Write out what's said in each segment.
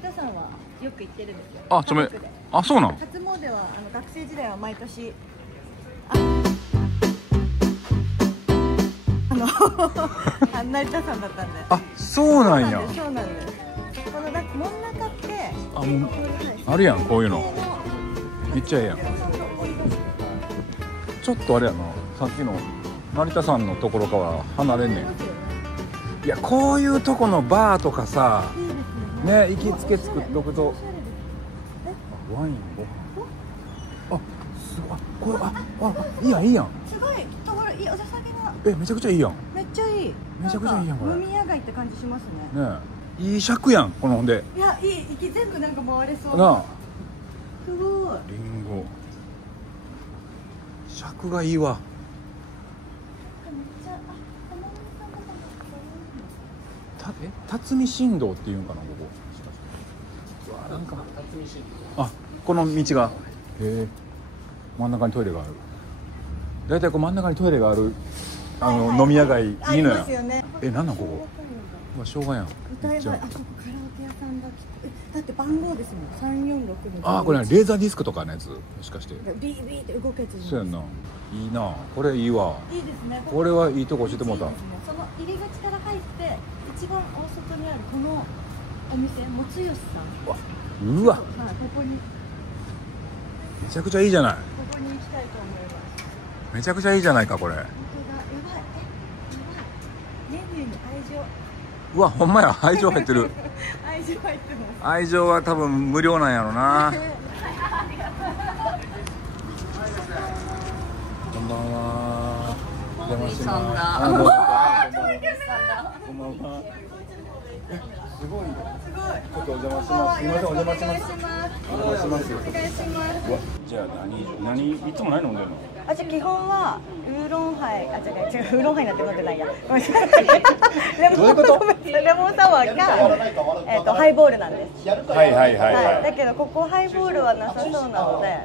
成田山はよく行ってるんですよ。あ、あ、そうなん。初詣は学生時代は毎年成田山だったんで。あ、そうなんや。そうなんです。この真ん中って、あ、もうあるやん、こういうの。めっちゃええやん。ちょっとあれやな、さっきの成田山のところから離れんねん。いや、こういうとこのバーとかさ、ね、行きつけ作っとくと。ワインご飯。あ、すごい。これ、いいやん、いいやん。すごいところ、いいお酒が。めちゃくちゃいいやん。めっちゃいい。めちゃくちゃいいやん、これ。飲み屋街って感じしますね。ねえ、いい尺やん、このほんで。いや、いい、全部なんか回れそう。なあ。すごい。リンゴ。尺がいいわ。辰巳新道っていうんかな、ここ。うわ、なんか。あ、この道が。へえ。真ん中にトイレがある。だいたいこう真ん中にトイレがある。飲み屋街いいのよ。なんなんここ。うわ、生姜やん。歌えば、あそこカラオケ屋さんだ。だって番号ですもん。346の。あ、これレーザーディスクとかのやつ、もしかして。ビービーって動くやつ。そうやんな。いいな。これいいわ。いいですね。これはいいとこ教えてもらった。その入り口から入って一番大外にあるこのお店、もつよしさん。うわ。ここに。めちゃくちゃいいじゃない。ここに行きたいと思います。めちゃくちゃいいじゃないか、これ。本当だ。やばい。やばい。メニューに愛情。うわ、ほんまや、愛情入ってる。愛情入ってます。愛情は多分無料なんやろな。こんばんは。お邪魔します。こんばんは。すごい。ちょっとお邪魔します。すみません、お邪魔します。お邪魔します。お願いします。じゃあ何いつも何飲んでるの？じゃ基本はウーロンハイ、違うウーロンハイなんて飲んでないや。ごめんなさい。レモンサワーかハイボールなんです。はい。だけどここハイボールはなさそうなので。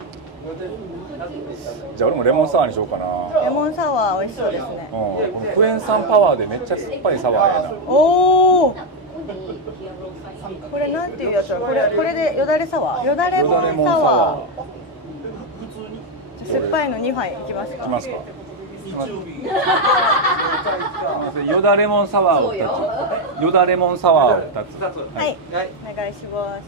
じゃあ俺もレモンサワーにしようかな。レモンサワー美味しそうですね。このクエン酸パワーでめっちゃ酸っぱいサワーやな。おお。これなんていうやつだ。これでよだれサワー。よだれモンサワー。酸っぱいの2杯いきますか。いきますか。よだれモンサワーを2つ。よだれモンサワーを2つ。はい。お願いします。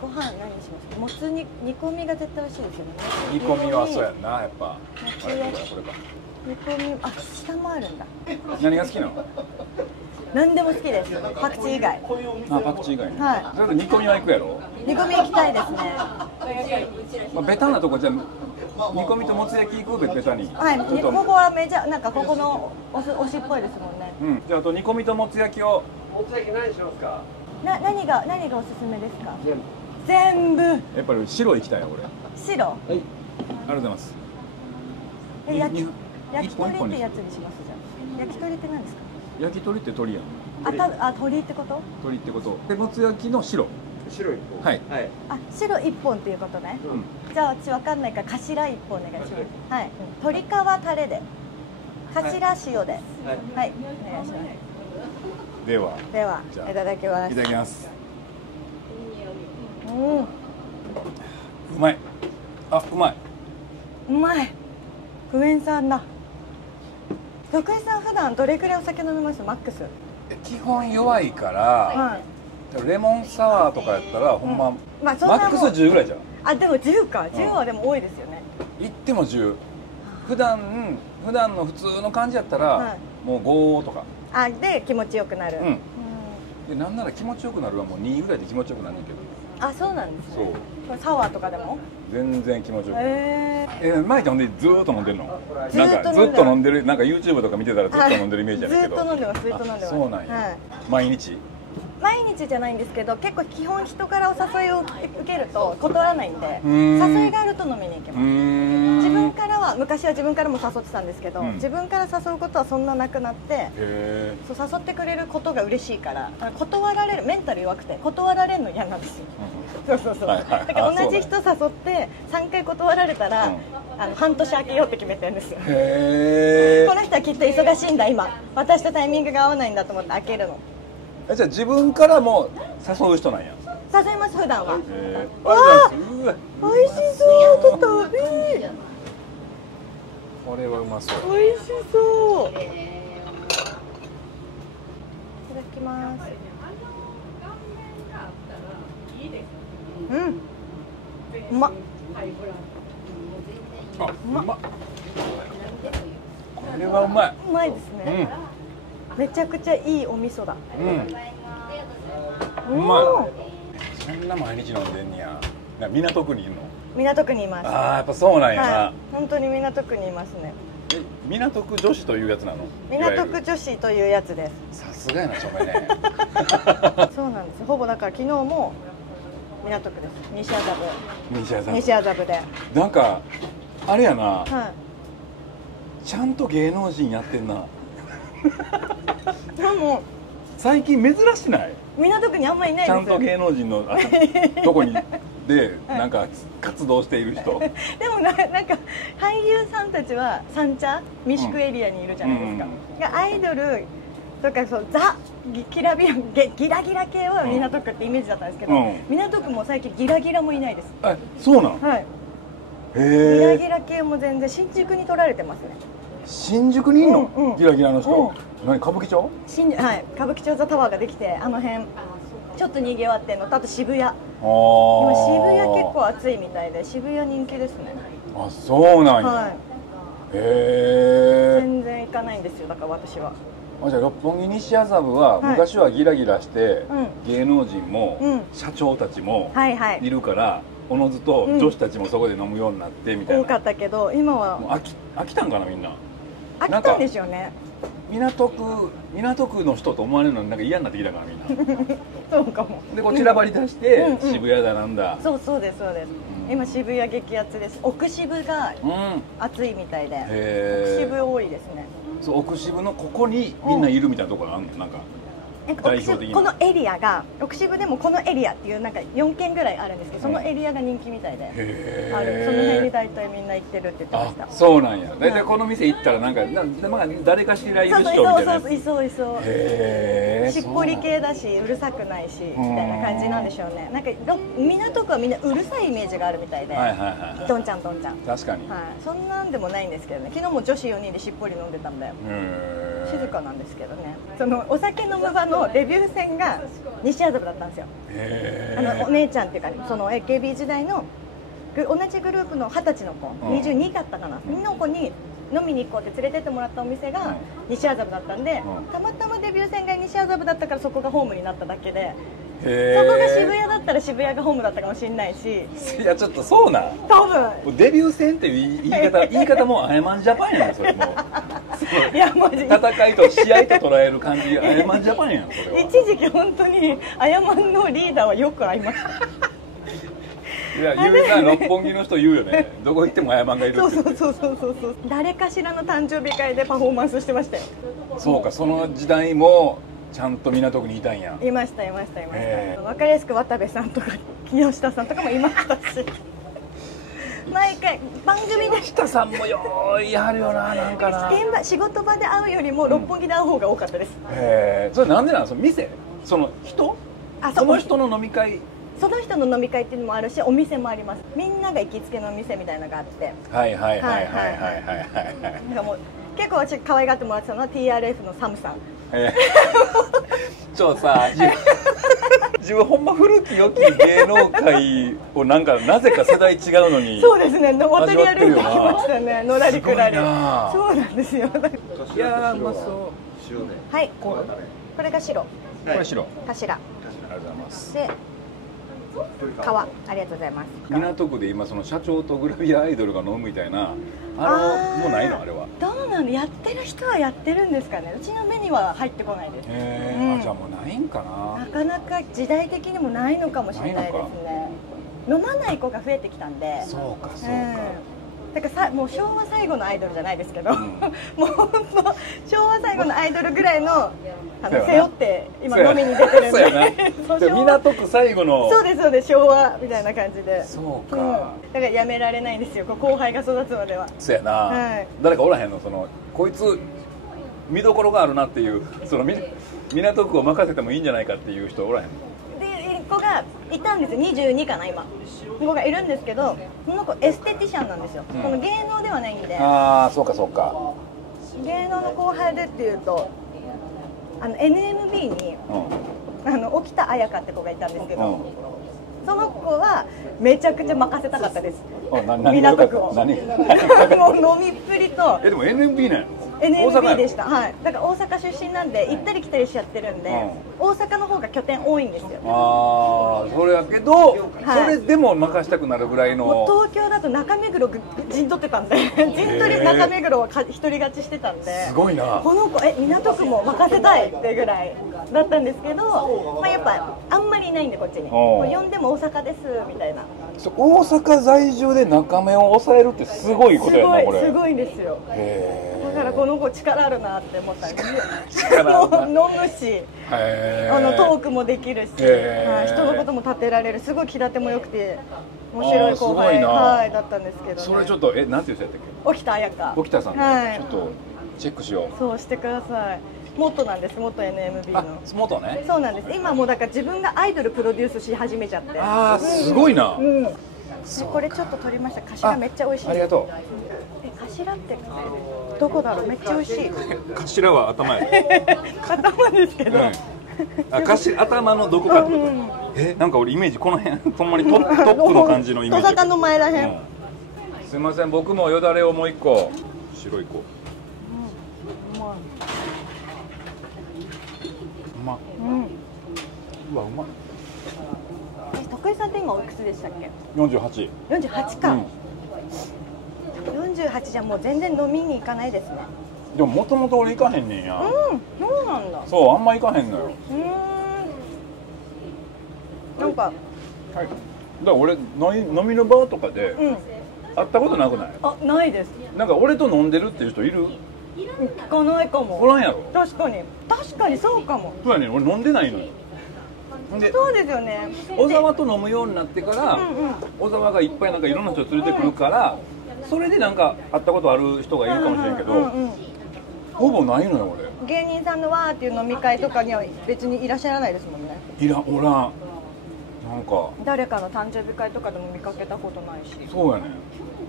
ご飯何にしますか。もつ煮込みが絶対美味しいですよね。煮込みはそうやんな、やっぱ。これか。煮込み、下もあるんだ。何が好きなの？何でも好きです。パクチー以外。パクチー以外に。はい。それと煮込みは行くやろ？煮込み行きたいですね。ベタなとこじゃ煮込みともつ焼き行くベタに。はい。ここはなんかここの推しっぽいですもんね。じゃああと煮込みともつ焼きを。もつ焼き何しますか？何がおすすめですか？全部。やっぱり白行きたいよ俺。白。はい。ありがとうございます。焼き鳥ってやつにしますじゃん。焼き鳥って何ですか？焼き鳥って鳥やん。鳥ってこと？鳥ってこと。でもつ焼きの白。白一本。はい。白一本っていうことね。じゃあ私わかんないから頭一本お願いします。はい。鶏皮タレで。頭塩で。はい。お願いします。では、いただきます。いただきます。うまい。うまい。うまい。クエン酸だ。徳井さん普段どれくらいお酒飲みます？マックス。基本弱いから、レモンサワーとかやったらほんまマックス10ぐらいじゃん。でも10か。10はでも多いですよね。言っても10。普段の普通の感じやったらもう5とか。で気持ちよくなる。でなんなら気持ちよくなるはもう2ぐらいで気持ちよくなるんだけど。そうなんですね。これサワーとかでも全然気持ちよく。マイちゃんほんでずーっと飲んでるの？なんかずっと飲んでる。なんか YouTube とか見てたらずっと飲んでるイメージやけど。ずっと飲んでます。そうなんや。毎日じゃないんですけど、結構基本人からお誘いを受けると断らないんで、誘いがあると飲みに行けます。自分からは昔は自分からも誘ってたんですけど、自分から誘うことはそんななくなって、そう誘ってくれることが嬉しいから、断られるメンタル弱くて断られるの嫌なんですよ。そうだから同じ人誘って3回断られたら半年空けようって決めてるんですよ。この人はきっと忙しいんだ今、私とタイミングが合わないんだと思って開けるの。じゃあ自分からも誘う人なんや。誘います普段は。わあ、うわ美味しそう。ちょっとこれはうまそう。美味しそう。いただきます。うん。うまっ。あ、うまっ。これはうまい。うまいですね。めちゃくちゃいいお味噌だ。うまい。そんな毎日飲んでんねや。港区にいるの？港区にいます。ああ、やっぱそうなんやな。本当に港区にいますね。港区女子というやつなの？港区女子というやつです。さすがやな、著名ね。そうなんです。ほぼだから昨日も港区です。西麻布。西麻布で。なんかあれやな。はい。ちゃんと芸能人やってんな。でも最近珍しない？港区にあんまりいないですよ。ちゃんと芸能人のどこにでなんか活動している人。でもなんか俳優さんたちは三茶三宿エリアにいるじゃないですか。アイドルとかそうザギラギラ系は港区ってイメージだったんですけど、港区も最近ギラギラもいないです。そうなん？はい。ギラギラ系も全然新宿に取られてますね。新宿にいんの？ギラギラの人。何、歌舞伎町？はい、歌舞伎町ザタワーができて、あの辺ちょっと賑わってんのと、あと渋谷。今渋谷結構暑いみたいで、渋谷人気ですね。あ、そうなんや。はい。へえ。全然行かないんですよ、だから私は。じゃあ六本木西麻布は昔はギラギラして芸能人も社長たちもいるから、おのずと女子たちもそこで飲むようになってみたいな。多かったけど、今はもう飽きたんかな、みんな。飽きたんでしょうね。港区の人と思われるのなんか嫌になってきたから、みんな。そうかも。でこちらばり出して渋谷だなんだ。そうですそうです。今渋谷激アツです。奥渋が暑いみたいで、奥渋多いですね。そう、奥渋のここにみんないるみたいなところあるの？なんか代表的なこのエリアが、奥渋でもこのエリアっていうなんか4軒ぐらいあるんですけど、そのエリアが人気みたいで、その辺に大体みんな行ってるって言ってました。そうなんや。大体この店行ったらなんか誰かしらいる人みたいな。いそうしっぽり系だし、うるさくないしみたいな感じなんでしょうね。なんか港区はみんなうるさいイメージがあるみたいで、どんちゃん。確かに。そんなんでもないんですけどね。昨日も女子4人でしっぽり飲んでたんで、静かなんですけどね。そのお酒飲む場のデビュー戦が西麻布だったんですよ。お姉ちゃんっていうか、その AKB 時代の同じグループの20歳の子、22だったかな、の子に飲みに行こうって連れてってもらったお店が西麻布だったんで、たまたまデビュー戦が西麻布だったからそこがホームになっただけで、そこが渋谷だったら渋谷がホームだったかもしれないし。いや、ちょっとそうなん、多分デビュー戦っていう言い方もアヤマンジャパンやん、それもう。いや、マジ戦いと試合と捉える感じ、アヤマンジャパンやん、それは。一時期本当にアヤマンのリーダーはよく会いました。いや、言うな、六本木の人言うよね。どこ行ってもアヤマンがいるって。そう。誰かしらの誕生日会でパフォーマンスしてましたよ。そうか、その時代もちゃんと港区にいたんや。いました。分かりやすく渡部さんとか木下さんとかもいましたし。毎回番組で木下さんもよーいやるよな、なんかな。仕事場で会うよりも六本木で会う方が多かったです。それなんでなん？その店？その人？その人の飲み会？その人の飲み会っていうのもあるし、お店もあります。みんなが行きつけのお店みたいなのがあって。なんかもう結構私可愛がってもらってたのは TRF のサムさん。さ、自分ほんま古き良き芸能界をなんかなぜか世代違うのに。そうですね。渡り歩いてきましたね。のらりくらり。そうなんですよ。いやー、うまそう。はい。これが白。これ白。頭。ありがとうございます。で、皮、ありがとうございます。港区で今その社長とグラビアアイドルが飲むみたいな、もうないの？あれはどうなの？やってる人はやってるんですかね。うちの目には入ってこないです。じゃあもうないんかな。なかなか時代的にもないのかもしれないですね。飲まない子が増えてきたんで。そうか。だからもう昭和最後のアイドルじゃないですけど、もう本当昭和最後のアイドルぐらいの背負って今飲みに出てるんで。港区最後の。そうです昭和みたいな感じで。そうか。だからやめられないんですよ。後輩が育つまでは。そうやな。誰かおらへんの、そのこいつ見どころがあるなっていう、その港区を任せてもいいんじゃないかっていう人おらへんの？で子がいたんですよ。22かな今。子がいるんですけど、この子エステティシャンなんですよ。この芸能ではないんで。ああそうかそうか。芸能の後輩でっていうと、NMB に、沖田彩香って子がいたんですけど、その子はめちゃくちゃ任せたかったです。港区を。何？もう飲みっぷりと。でも NMB ね。NMB でした。はい。だから大阪出身なんで行ったり来たりしちゃってるんで、大阪の方が拠点多いんですよ。ああ、それやけど、それでも任したくなるぐらいの。もう東京だと中目黒陣取ってたんで、陣取り中目黒は一人勝ちしてたんで。すごいな。この子港区も任せたいってぐらいだったんですけど、まあやっぱあんまりいないんでこっちに。もう呼んでも大阪ですみたいな。大阪在住で中目を抑えるってすごいことやなこれ。すごいんですよ。だからこの子力あるなって思ったんですよ。飲むし、トークもできるし、人のことも立てられる、すごい気立ても良くて面白い後輩だったんですけど。それちょっとなんていう人やったっけ？沖田彩香。沖田さん、ちょっとチェックしよう。そうしてください。元なんです、元 NMB の。元ね。そうなんです。今もうだから自分がアイドルプロデュースし始めちゃって。ああすごいな。これちょっと取りました。頭めっちゃ美味しい。ありがとう。頭ってどこだろう、めっちゃ美味しい。頭は頭や。頭ですけど。頭のどこか。なんか俺イメージこの辺、ほんまにトップの感じのイメージ。トサカの前らへん。すみません、僕もよだれをもう一個。白い子。うま。うわうまい。徳井さんって今おいくつでしたっけ？48。48か。48じゃもう全然飲みに行かないですね。でももともと俺行かへんねんや。そうなんだ。そう、あんま行かへんのよ。なんか。はい。だから俺飲みの場とかで会ったことなくない？あ、ないです。なんか俺と飲んでるっていう人いる？聞かないかも。おらんやろ。確かにそうかも。そうやね、俺飲んでないのよ。そうですよね。小沢と飲むようになってから、小沢がいっぱいなんかいろんな人連れてくるから、それでなんか会ったことある人がいるかもしれんけど、ほぼないのよ俺。芸人さんのわーっていう飲み会とかには別にいらっしゃらないですもんね。おらん。なんか誰かの誕生日会とかでも見かけたことないし。そうやね。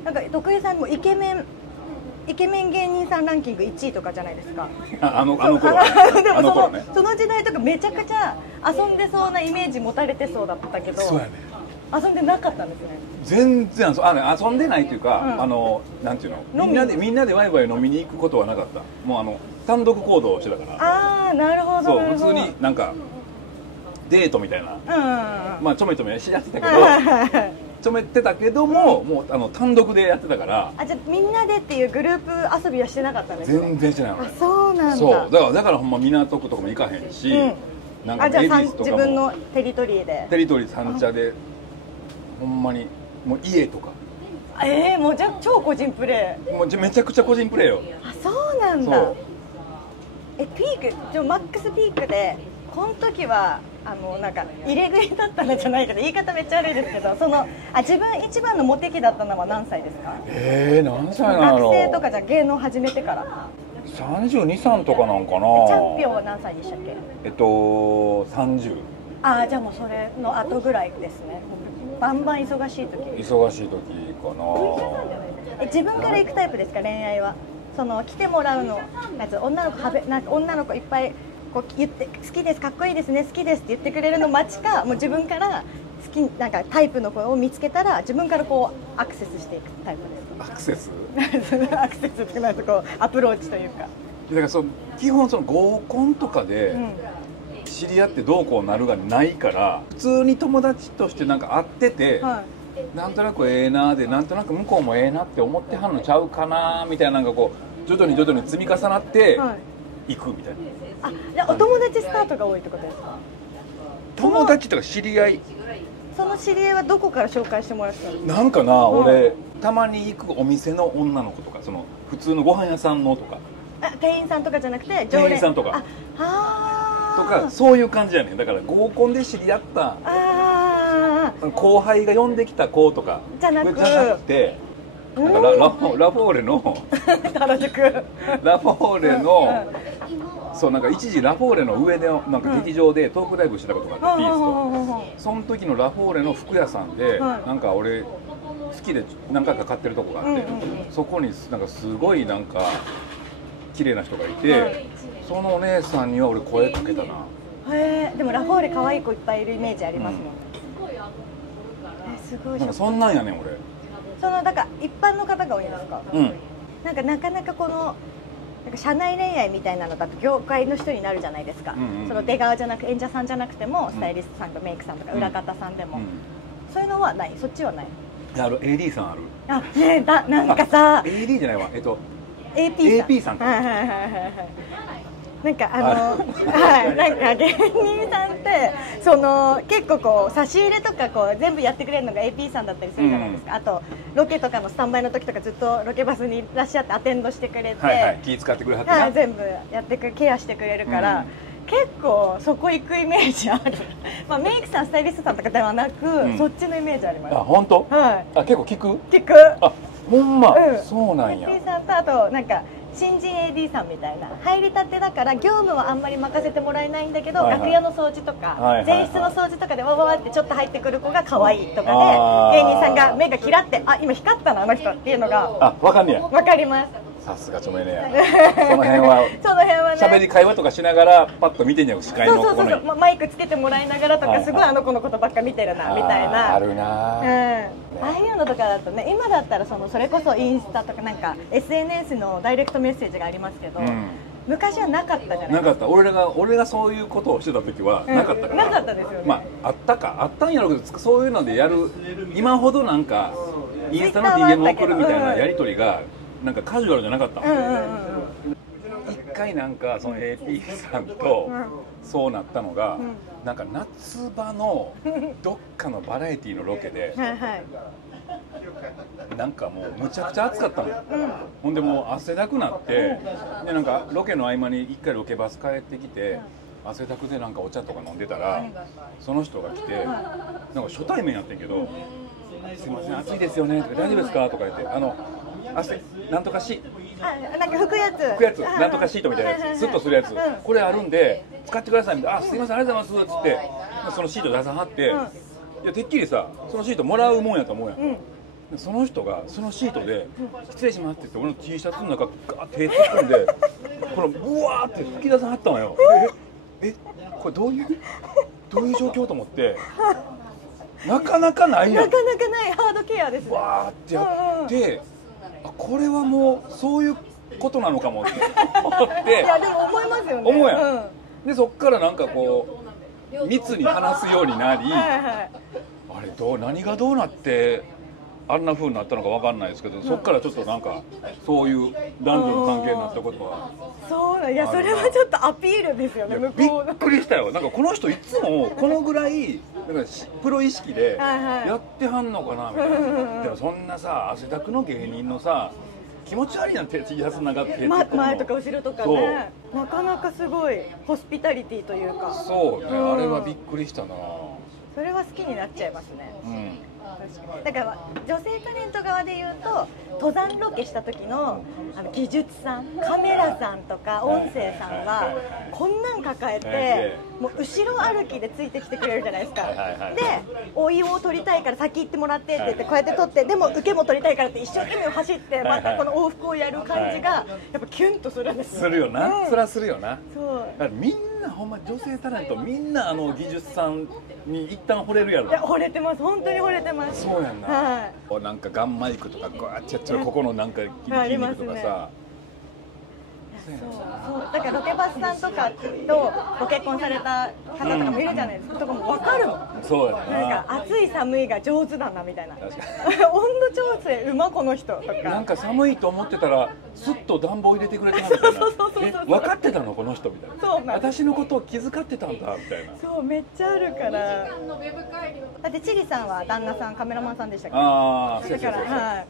なんか徳井さんもイケメン芸人さんランキング1位とかじゃないですか。あの頃でもその時代とかめちゃくちゃ遊んでそうなイメージ持たれてそうだったけど、そうやね。遊んでなかったんですね。全然遊んでないっていうか、なんていうの、みんなでワイワイ飲みに行くことはなかった。もう単独行動をしてたから。ああ、なるほど。そう、普通になんかデートみたいな、まあちょめちょめしやってたけど、ちょめってたけども、もう単独でやってたから。あ、じゃあみんなでっていうグループ遊びはしてなかったんですね。全然してない。あ、そうなんだ。そう、だからほんま港区とかも行かへんし、なんかじゃあ自分のテリトリーで。テリトリー三茶で、ほんまにもう家とか。もうじゃあ超個人プレイ。もうめちゃくちゃ個人プレイよ。あ、そうなんだ。ピーク、マックスピークでこの時はなんか入れ食いだったのじゃないけど、言い方めっちゃ悪いですけど、自分一番のモテ期だったのは何歳ですか？何歳なの？学生とかじゃ芸能始めてから。32、3とかなんかな。チャンピオンは何歳でしたっけ？30。ああ、じゃあもうそれの後ぐらいですね。バンバン忙しい時。忙しい時かな。自分から行くタイプですか、恋愛は？来てもらうのやつ、なんか女の子いっぱいこう言って好きです、かっこいいですね、好きですって言ってくれるの待ちか、もう自分からなんかタイプの子を見つけたら自分からこうアクセスしていくタイプですか？アクセス？アクセスってなんかこうアプローチというか。だから基本合コンとかで知り合ってどうこうなるがないから、普通に友達としてなんか会ってて、なんとなくええなで、なんとなく向こうもええなって思ってはんのちゃうかなみたいな、なんかこう徐々に積み重なっていくみたいな。あ、じゃあお友達スタートが多いってことですか？友達とか知り合い。その知り合いはどこから紹介してもらったんですか？なんかな、俺たまに行くお店の女の子とか、普通のご飯屋さんのとか。店員さんとかじゃなくて常連さんとか。とかそういう感じやねん。だから合コンで知り合った後輩が呼んできた子とかじゃなくて、なんかラフォーレの原宿ラフォーレのそうなんか一時ラフォーレの上でなんか劇場でトークライブしてたことがあって、ピースとその時のラフォーレの服屋さんでなんか俺好きで何回か買ってるとこがあって、そこになんかすごいなんか綺麗な人がいて、そのお姉さんには俺声かけたな。へえ、でもラフォーレ可愛い子いっぱいいるイメージありますもんね。すごい。なんかそんなんやねん俺。そのだから一般の方が多いんですか。なんかなかなかこのなんか社内恋愛みたいなのだと業界の人になるじゃないですか。その出側じゃなく演者さんじゃなくてもスタイリストさんとメイクさんとか裏方さんでも、そういうのはない。そっちはない。AD さんある。あ、ね、なんかさ AD じゃないわ、AP さんか。なんかはい、なんか芸人さんってその結構こう差し入れとかこう全部やってくれるのが AP さんだったりするじゃないですか。あとロケとかのスタンバイの時とかずっとロケバスにいらっしゃってアテンドしてくれて、気使ってくれはってな、全部やってケアしてくれるから、結構そこ行くイメージある。まあメイクさんスタイリストさんとかではなく、そっちのイメージあります。あ、本当？はい。あ、結構聞く？聞く。あ、ほんま。そうなんや。 AP さんとあとなんか新人 AD さんみたいな、入りたてだから業務はあんまり任せてもらえないんだけど、楽屋の掃除とか前室の掃除とかでわわわってちょっと入ってくる子が可愛いとかで、芸人さんが目がキラって、あ、今光ったなあの人っていうのが、あ、分かんねや。分かります。さすがちょめねや。その辺は喋り会話とかしながらパッと見てんじゃん、視界の子に。そうマイクつけてもらいながらとか、すごいあの子のことばっか見てるなみたいな。あるな。ああいうのとかだとね、今だったらそれこそインスタとかなんか SNS のダイレクトメッセージがありますけど、昔はなかったじゃないですか。なかった。俺がそういうことをしてた時はなかったから。なかったですよね。まああったんやろうけど、そういうのでやる今ほどなんかインスタの DM 送るみたいなやり取りがなんかカジュアルじゃなかった。一回なんかその AP さんとそうなったのが、なんか夏場のどっかのバラエティのロケで、なんかもうむちゃくちゃ暑かったの。ほんでもう汗だくなって、でなんかロケの合間に一回ロケバス帰ってきて、汗だくでなんかお茶とか飲んでたら、その人が来て、なんか初対面やってんけど、すいません暑いですよね、大丈夫ですかとか言って、汗なんとかなんか拭くやつなんとかシートみたいなやつ、スッとするやつ、これあるんで使ってくださいみたいな。あ、すいませんありがとうございますっつって、そのシート出さはって、いやてっきりさそのシートもらうもんやと思うやん。その人がそのシートで「失礼します」って言って俺の T シャツの中ガーッ手突っ込んでこのブワーって吹き出さはったのよ。これどういう状況と思って、なかなかないやん。なかなかないハードケアですね。わーってやって、これはもうそういうことなのかもって思っていやでも思いますよね。思うやん。でそっからなんかこう密に話すようになり、あれ何がどうなってあんな風になったのか分かんないですけど、そっからちょっとなんかそういう男女の関係になったことは。そうなん、いやそれはちょっとアピールですよね。びっくりしたよ。なんかこの人いつもこのぐらいなんかプロ意識でやってはんのかなみたいな。でもそんなさ汗だくの芸人のさ気持ち悪いやん、T シャツ長くて前とか後ろとかね、なかなかすごいホスピタリティというか。そうね、あれはびっくりしたな。それは好きになっちゃいますね。だから女性タレント側で言うと登山ロケした時の技術さん、カメラさんとか音声さんはこんなん抱えてもう後ろ歩きでついてきてくれるじゃないですか。でお湯を取りたいから先行ってもらってって言ってこうやって取って、でも受けも取りたいからって一生懸命走ってまたこの往復をやる感じがやっぱキュンとするんですよ。するよな、そりゃするよな。そうだからみんなほんま女性タレントみんな技術さんに一旦惚れるやろ。いや惚れてます、本当に惚れてます。そうやんな。なんかガンマイクとかこうやってやっちゃう、ここのなんか筋肉とかさ。そうだからロケバスさんとかとご結婚された方とかもいるじゃないですか。とかも分かるもん。そうやな。なんか暑い寒いが上手だなみたいな。温度調整うまこの人とか。なんか寒いと思ってたらすっと暖房入れてくれてたみたいな。分かってたのこの人みたいな。私のことを気遣ってたんだみたいな。そうめっちゃあるから。だってチリさんは旦那さんカメラマンさんでしたっけ。ああ、だからはい。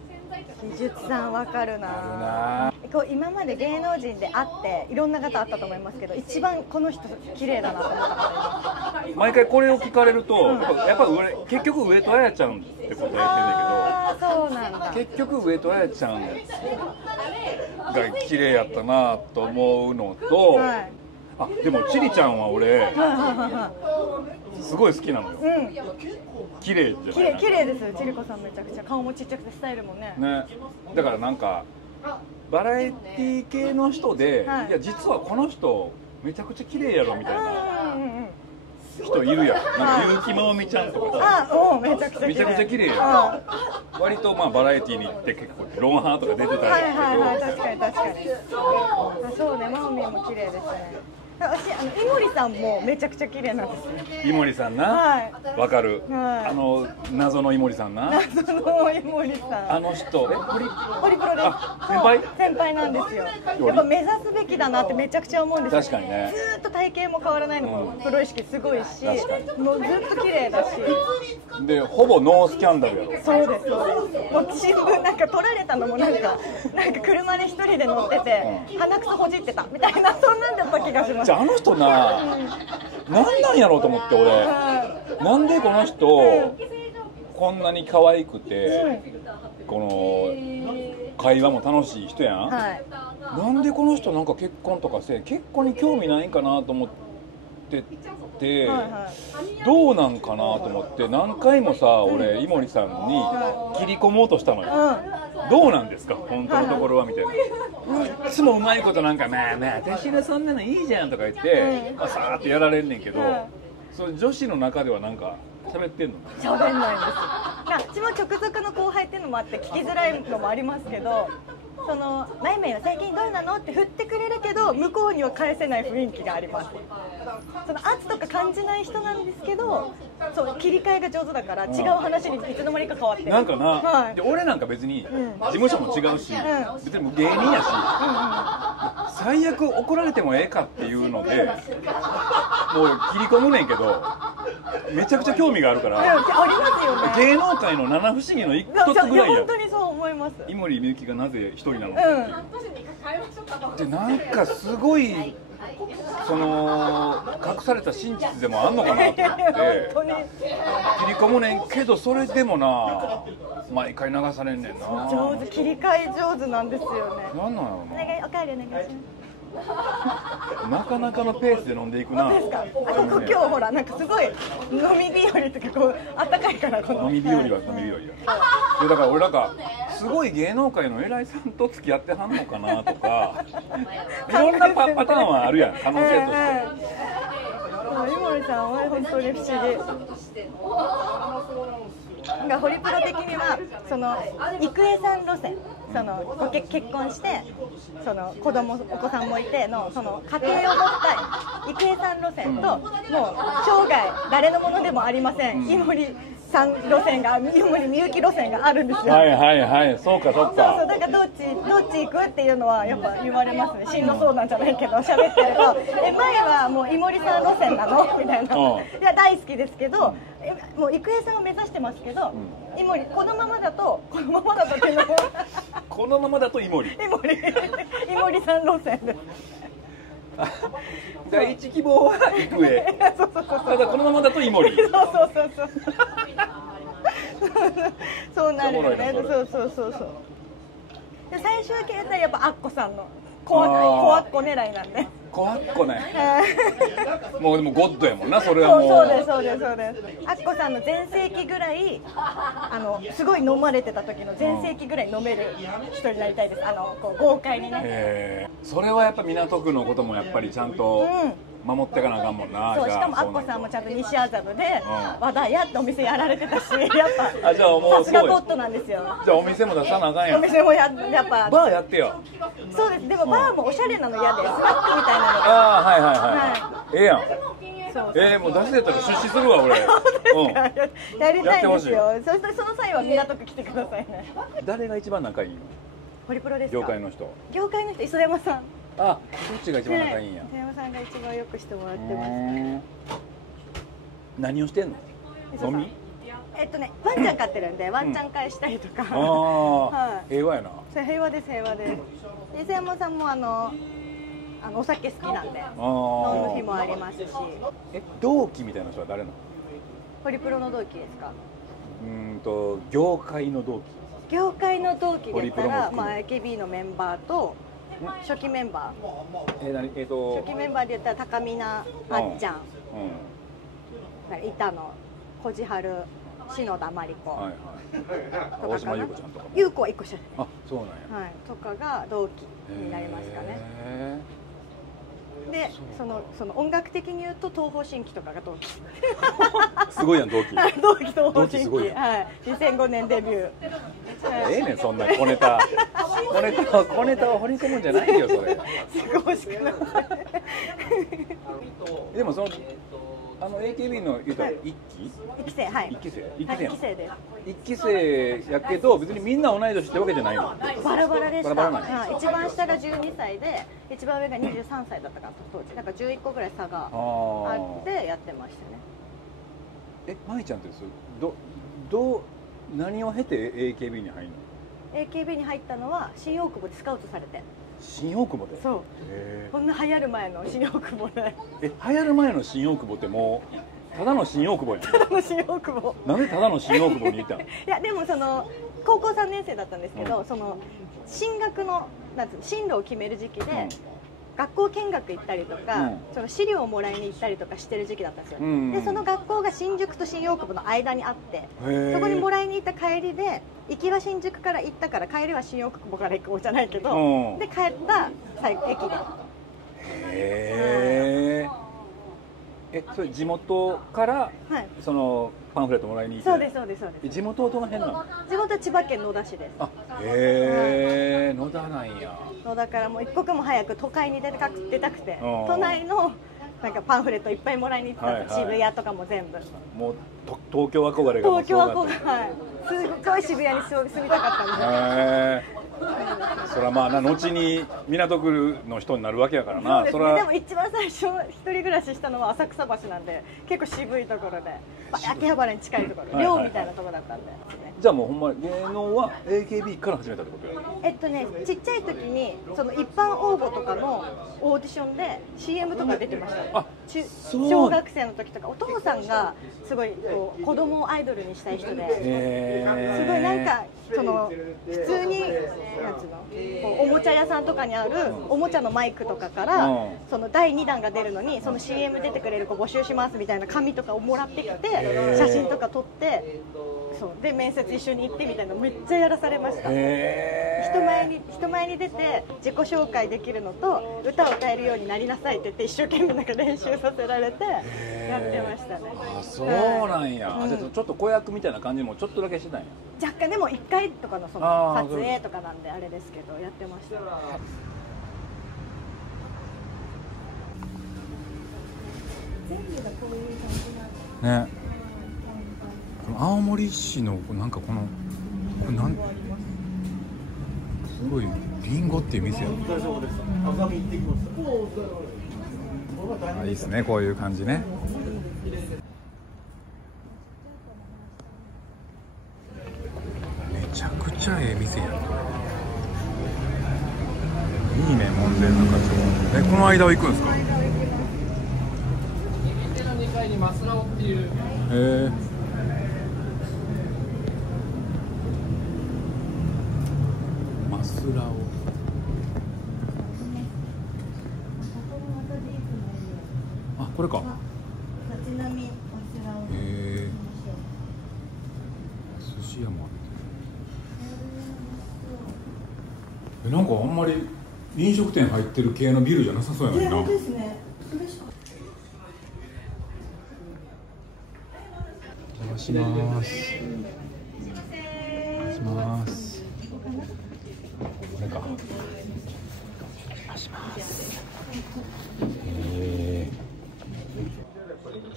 技術さんわかるな。こう今まで芸能人で会っていろんな方あったと思いますけど、一番この人綺麗だなと思った方。毎回これを聞かれると、やっぱ結局上戸彩ちゃんって答えてるんだけど、そうなんだ。結局上戸彩ちゃんが綺麗やったなと思うのと、あ、でもチリちゃんは俺すごい好きなのよ。綺麗じゃない？綺麗です。チリコさんめちゃくちゃ顔もちっちゃくてスタイルもね。だからなんかバラエティ系の人で、いや実はこの人めちゃくちゃ綺麗やろみたいな人いるやん。なんか結城まおみちゃんとかさ、めちゃくちゃ綺麗やん。割とまあバラエティに行って結構ロンハーとか出てたりするけど、確かにそうね、まおみも綺麗ですね。私井森さんもめちゃくちゃ綺麗なんですよ。井森さんな、わかる。謎の井森さんな。謎の井森さん。あの人ホリプロで先輩なんですよ。やっぱ目指すべきだなってめちゃくちゃ思うんですよ。確かにね。ずっと体型も変わらないのもプロ意識すごいし、もうずっと綺麗だし。でほぼノースキャンダルやろ。そうです。もう新聞なんか撮られたのもなんか車で一人で乗ってて鼻くそほじってたみたいな、そんなんだった気がします。あの人な、なんなんやろうと思って俺、なんでこの人こんなに可愛くて、この会話も楽しい人やん、なんでこの人なんか結婚とか結婚に興味ないんかなと思ってて、どうなんかなと思って何回もさ、俺井森さんに切り込もうとしたのよ。どうなんですか本当のところはみたいな。いつもうまいことなんかまあ私はそんなのいいじゃんとか言ってさーってやられんねんけど、それ女子の中ではなんか喋ってんの？喋んないんです。うちも直属の後輩っていうのもあって聞きづらいのもありますけど、その「まゆまゆは最近どうなの?」って振ってくれるけど向こうには返せない雰囲気があります。その圧とか感じない人なんですけど、そう切り替えが上手だから違う話にいつの間にか変わってる。なんかな、で俺なんか別に事務所も違うし、別に芸人やし、最悪怒られてもええかっていうのでもう切り込むねんけど、めちゃくちゃ興味があるから。ありますよね。芸能界の七不思議の一つぐらいや。本当にそう思います。井森美幸がなぜ一人なのかで、なんかすごいその隠された真実でもあんのかなと思って切り込むねんけど、それでもな毎回流されんねんな。上手、切り替え上手なんですよね。なんなんやろな。おかわりお願いします。なかなかのペースで飲んでいくな。本当ですか。ここ今日ほらなんかすごい飲み日和とかこう暖かいからこの飲み日和は飲み日和や。だから俺なんかすごい芸能界の偉いさんと付き合ってはんのかなとかいろんなパターンはあるやん、可能性として。井森さんは本当に不思議がホリプロ的にはその郁恵さん路線、その結婚してそのお子さんもいてのその家庭を持った郁恵さん路線と、もう生涯誰のものでもありません井森さん路線が、井森美幸路線があるんですよ。そうか。そうだからどっち行くっていうのはやっぱ言われますね。進路相談じゃないけど喋ってると前はもう井森さん路線なのみたいな。いや大好きですけど、もう郁恵さんを目指してますけど、井森このままだとっていうのもこのままだと井森さん路線です。第一希望は郁恵。ただこのままだと井森。そうなるよね。そうで最終形態やっぱアッコさんのコアッコ狙いなんで。コアッコね。もうでもゴッドやもんな、それはもう。そうです。アッコさんの全盛期ぐらいすごい飲まれてた時の全盛期ぐらい飲める人になりたいです。こう豪快にね。それはやっぱ港区のこともやっぱりちゃんと守っていかなあかんもんな。そう、しかもアッコさんもちゃんと西麻布で和田屋ってお店やられてたし、やっぱじゃあもうさすがゴッドなんですよ。じゃあお店も出さなあかんやん。お店もやっぱバーやってよ。そうです。でもバーもおしゃれなの嫌で、スナックみたいなの。ええやん。もう出せたら出資するわ俺。やりたいんですよ。その際は港区来てくださいね。誰が一番仲いいの？ホリプロですか？業界の人磯山さん。どっちが一番仲いいんや。磯山さんが一番よくしてもらってます。何をしてんの？飲み？ワンちゃん飼ってるんでワンちゃん会したりとか。平和やな。平和です。磯山さんもお酒好きなんで飲む日もありますし。同期みたいな人は誰なの？ホリプロの同期ですか？業界の同期。業界の同期でしたら、AKB のメンバーと初期メンバー。何初期メンバーで言ったら高見菜あっちゃん、板野小路春、篠田真理子、はいはい、大島優子ちゃんとかも。優子は1個下。あ、そうなんや。はい、とかが同期になりますかね。で、その音楽的に言うと東方神起とかが同期。すごいやん、同期。同期東方神起。すごいやん。はい、2005年デビュー。ええねん、そんな小ネタを掘り込むんじゃないよ、それ。すごいしかない。でもそのAKB の言うたら一期生、はい。一期生です。一期生やけど別にみんな同い年ってわけじゃないの。バラバラでした。バラバラなんや。一番下が12歳で一番上が23歳だったかな当時。なんか11個ぐらい差があってやってましたね。舞ちゃんって何を経て AKB に入るの？ AKB に入ったのは新大久保でスカウトされて。新大久保で？そう。こんな流行る前の新大久保で。流行る前の新大久保ってもうただの新大久保やん。ただの新大久保。なんでただの新大久保に行ったの？いやでも高校3年生だったんですけど、進学の進路を決める時期で。学校見学行ったりとか、その資料をもらいに行ったりとかしてる時期だったんですよ。でその学校が新宿と新大久保の間にあって、そこにもらいに行った帰りで行きは新宿から行ったから帰りは新大久保から行こうじゃないけど、で帰った駅で。へえ。それ地元からそのパンフレットもらいに行って。そうですそうですそうです。地元はどの辺なの？地元は千葉県野田市です。あ、へえ、野田なんや。野田からもう一刻も早く都会に出たくて、都内のなんかパンフレットいっぱいもらいに行ってたんです。渋谷とかも全部。もう東京憧れが。東京憧れ、はい。すごい渋谷に住みたかったんですよ。それはまあ後に港区の人になるわけやからな。そうですね。でも一番最初一人暮らししたのは浅草橋なんで結構渋いところで秋葉原に近いところ、寮みたいなところだったんで。じゃあもうほんま芸能は AKB から始めたってことや？ちっちゃい時にその一般応募とかのオーディションで CM とか出てました。あ、小学生の時とかお父さんがすごいこう子供をアイドルにしたい人で、すごいなんか普通になんつうのおもちゃ屋さんとかにあるおもちゃのマイクとかからその第2弾が出るのにその CM 出てくれる子募集しますみたいな紙とかをもらってきて写真とか撮って。そうで面接一緒に行ってみたいなのめっちゃやらされました。人前に出て自己紹介できるのと歌を歌えるようになりなさいって言って一生懸命なんか練習させられてやってましたね。あ、そうなんや。じゃあちょっと子役みたいな感じもちょっとだけしてたんや。若干でも1回とかのその撮影とかなんであれですけどやってました。全部がこういう感じなんね。青森市のなんかこれなんすごいリンゴっていう店や。いいですね、こういう感じね。めちゃくちゃええ店や。いいね、門前仲町。この間は行くんですか？2階にマスラオっていう。へえ。マスラオ。あ、これか。立ち飲みマスラオ。へえ。寿司屋もある。なんかあんまり飲食店入ってる系のビルじゃなさそうやのにな。本当ですね。お邪魔します。お邪魔します。これか。お邪魔します。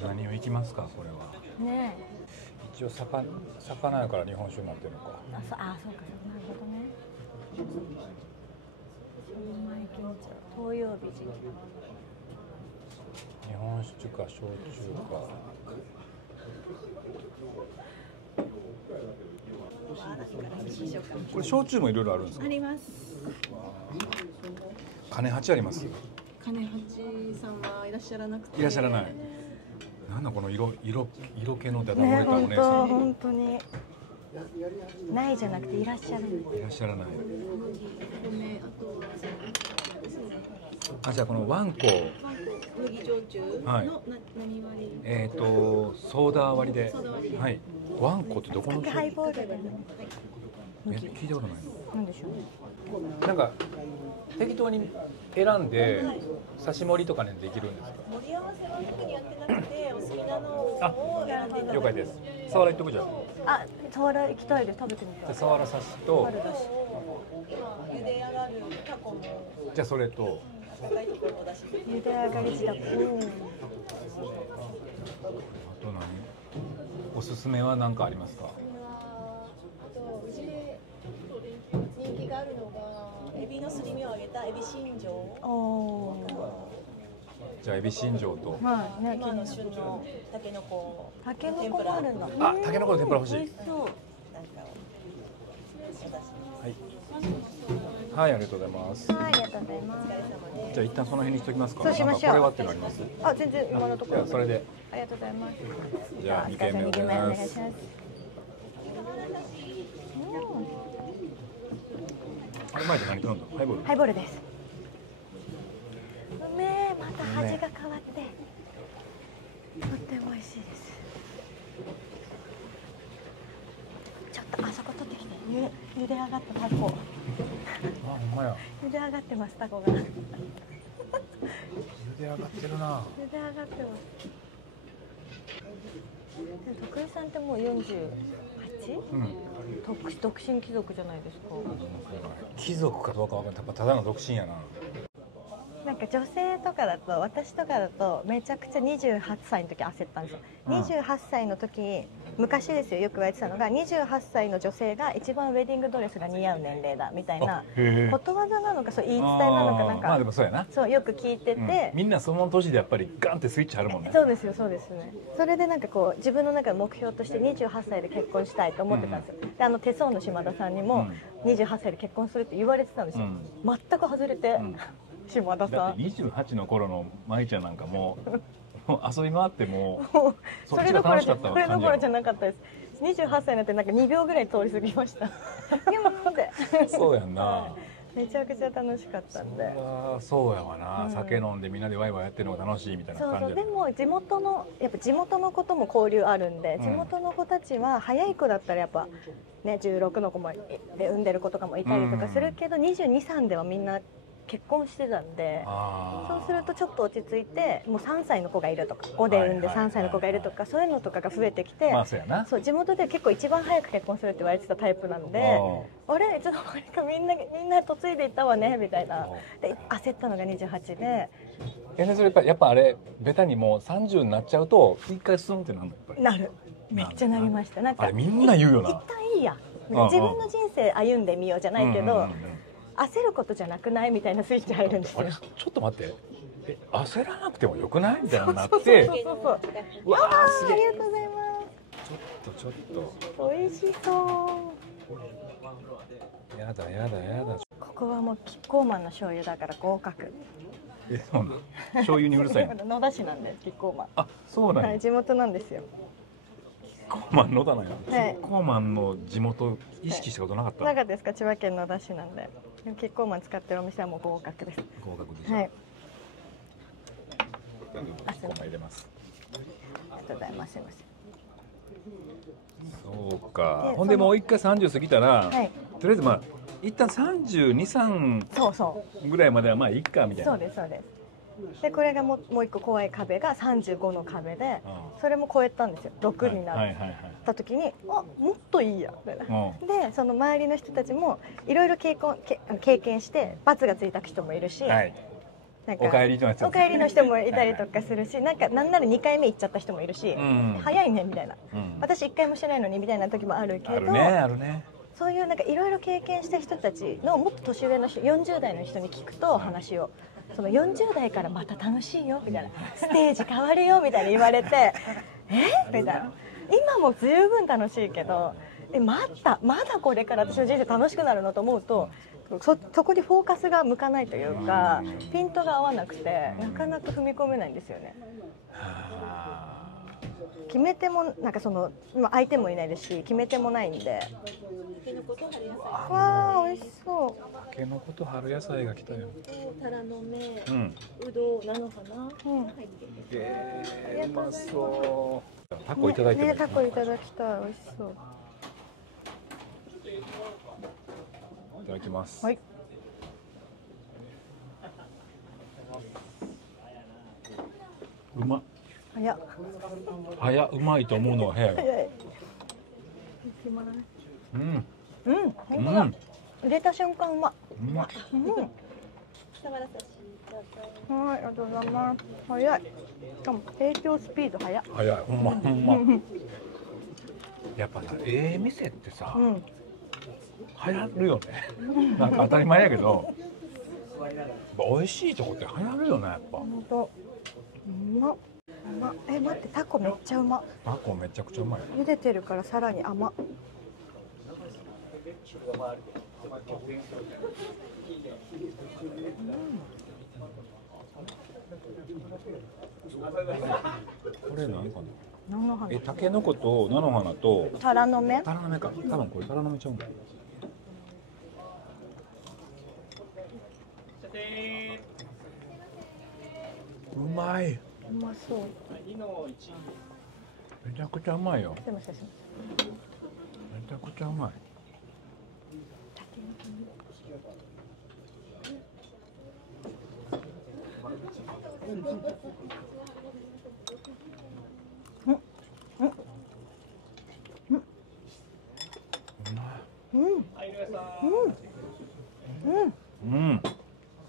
何を行きますか、これは。ねえ。一応魚やから日本酒になってるのか。そうか、なるほどね。東洋美人。日本酒か焼酎か。これ焼酎もいろいろあるんですか？あります。金八あります？金八さんはいらっしゃらなくて。いらっしゃらない。なんだこの色気のダダ漏れたお姉さん。本当に。ないじゃなくていらっしゃらない。いらっしゃらない。あとあ、じゃあこのワンコ、ワンコ麦焼酎の、はい何割り？ソーダ割りで、ソーダ割りではい。ワンコってどこのハイボールで聞いたことないなんでしょうね。の。なんか適当に選んで刺し盛りとかねできるんですか。盛り合わせは特にやってなくて、お好きなのを選んでいただいて。了解です。サワラ一徳じゃん。あ、サワラ行きたいです。食べてみたい。サワラ刺しと、今茹で上がるタコもじゃあそれと、高いところを出し茹で上がり自宅。あと何？おすすめは何かありますか？あとうちで人気があるのがエビのすり身を揚げたエビ新庄。おお。じゃあエビ新庄と、まあね、今の旬のタケノコ。タケノコもあるんだ。あ、タケノコの天ぷら欲しい。美味しそう。なんかをはい。はい、ありがとうございます。はい、ありがとうございます。じゃあ一旦その辺にしときますか。そうしましょうなんかこれはってのあります？あ、全然今のところ。じゃあそれで。ありがとうございます。じゃあ二軒目お二軒目お願いします。願いします。あれ前で何頼んだ？ハイボール。ハイボールです。うめえ、また味が変わってとっても美味しいです。ちょっとあそこ取ってきて。茹で上がったタコ。あ、ほんまや。茹で上がってますタコが。茹で上がってるな。茹で上がってます。で徳井さんってもう 48？うん。独身貴族じゃないですか。貴族かどうかわかんない。やっぱただの独身やな。なんか女性とかだと、私とかだとめちゃくちゃ28歳の時焦ったんですよ、28歳の時、昔ですよ、よく言われてたのが28歳の女性が一番ウェディングドレスが似合う年齢だみたいなことわざなのか、そう言い伝えなのか、なんかまあでもそうやな。そうよく聞いてて、みんなその年でやっぱりガンってスイッチあるもんね。そうですよ、そうですね。それでなんかこう自分の中で目標として28歳で結婚したいと思ってたんですよ、で手相の島田さんにも28歳で結婚するって言われてたんですよ、全く外れて、島田さんだって28の頃の舞ちゃんなんかもう遊び回ってもそれどころじゃなかったです。28歳になってなんか2秒ぐらい通り過ぎましたでもそうやんな。めちゃくちゃ楽しかったんで。そうやわな、酒飲んでみんなでワイワイやってるのが楽しいみたいな感じ。そうそう、でもやっぱ地元の子とも交流あるんで、地元の子たちは早い子だったらやっぱね16の子もで産んでる子とかもいたりとかするけど、22、3ではみんな結婚してたんで、そうするとちょっと落ち着いて、もう3歳の子がいるとか5で産んで3歳の子がいるとか、そういうのとかが増えてきて、そう地元で結構一番早く結婚するって言われてたタイプなんで、あれいつの間にかみんな嫁いでいったわねみたいなで焦ったのが28で。それやっぱあれベタにもう30になっちゃうと一回進むってなる、めっちゃなりました。なんかあれみんな言うよな、一旦いいや、自分の人生歩んでみようじゃないけど、焦ることじゃなくないみたいなスイッチ入るんですよ。あれちょっと待って、焦らなくてもよくないみたいになって、うわーすげえ、ありがとうございます。ちょっと美味しそう。やだ。ここはもうキッコーマンの醤油だから合格。そうなの。醤油にうるさいの。野田市なんでキッコーマン。あ、そうなんや。地元なんですよ。キッコーマン野田なんや。キッコーマンの地元意識したことなかった。なかったですか？千葉県野田市なんで。キッコーマン使ってるお店はもう合格です。合格でしょ。はい。キッコーマン入れます。ありがとうございます。すみません。そうか。ほんでもう一回30過ぎたら、とりあえずまあ一旦32、3ぐらいまではまあいいかみたいな。そうです。でこれがもう一個怖い壁が35の壁で、それも超えたんですよ。6になった時に、もっといいやみたいな。でその周りの人たちもいろいろ経験して罰がついた人もいるし、なんかお帰りの人もいたりとかするし、なんなら2回目行っちゃった人もいるし、早いねみたいな、私1回もしてないのにみたいな時もあるけど、あるね。そういうなんかいろいろ経験した人たちのもっと年上の人、40代の人に聞くと話を、その40代からまた楽しいよみたいな、ステージ変わるよみたいに言われてみたいな、今も十分楽しいけどまだこれから私の人生楽しくなるのと思うと、そこにフォーカスが向かないというか、ピントが合わなくてなかなか踏み込めないんですよね。決め手もなんか今相手もいないですし、決め手もないんで、けのこと春野菜。わあ美味しそう。たけのこと春野菜が来たよ。タラの芽、うんうど、菜の花、入ってる。うまそう。タコいただいてもいいね、タコいただきたい。美味しそう。いただきます。はい。うまっ。早っ。うまいと思うのが早いわ。早い。うん本当だ。入れた瞬間うま。うまい。下原さしどうぞ。はい、ありがとうございます。早い。しかも提供スピード早い。早い。ほんま。やっぱさ、店ってさ、流行るよね。なんか当たり前やけど、美味しいとこって流行るよね、やっぱ。本当。うまっ。待ってタコめっちゃうま。タコめちゃくちゃうまい。茹でてるからさらに甘。これ何かな。菜の花。タケノコと菜の花とタラの芽。タラの芽か。多分これタラの芽ちゃうんだ。うまい。うまそう。めちゃくちゃうまいよ。すいません。めちゃくちゃうまい。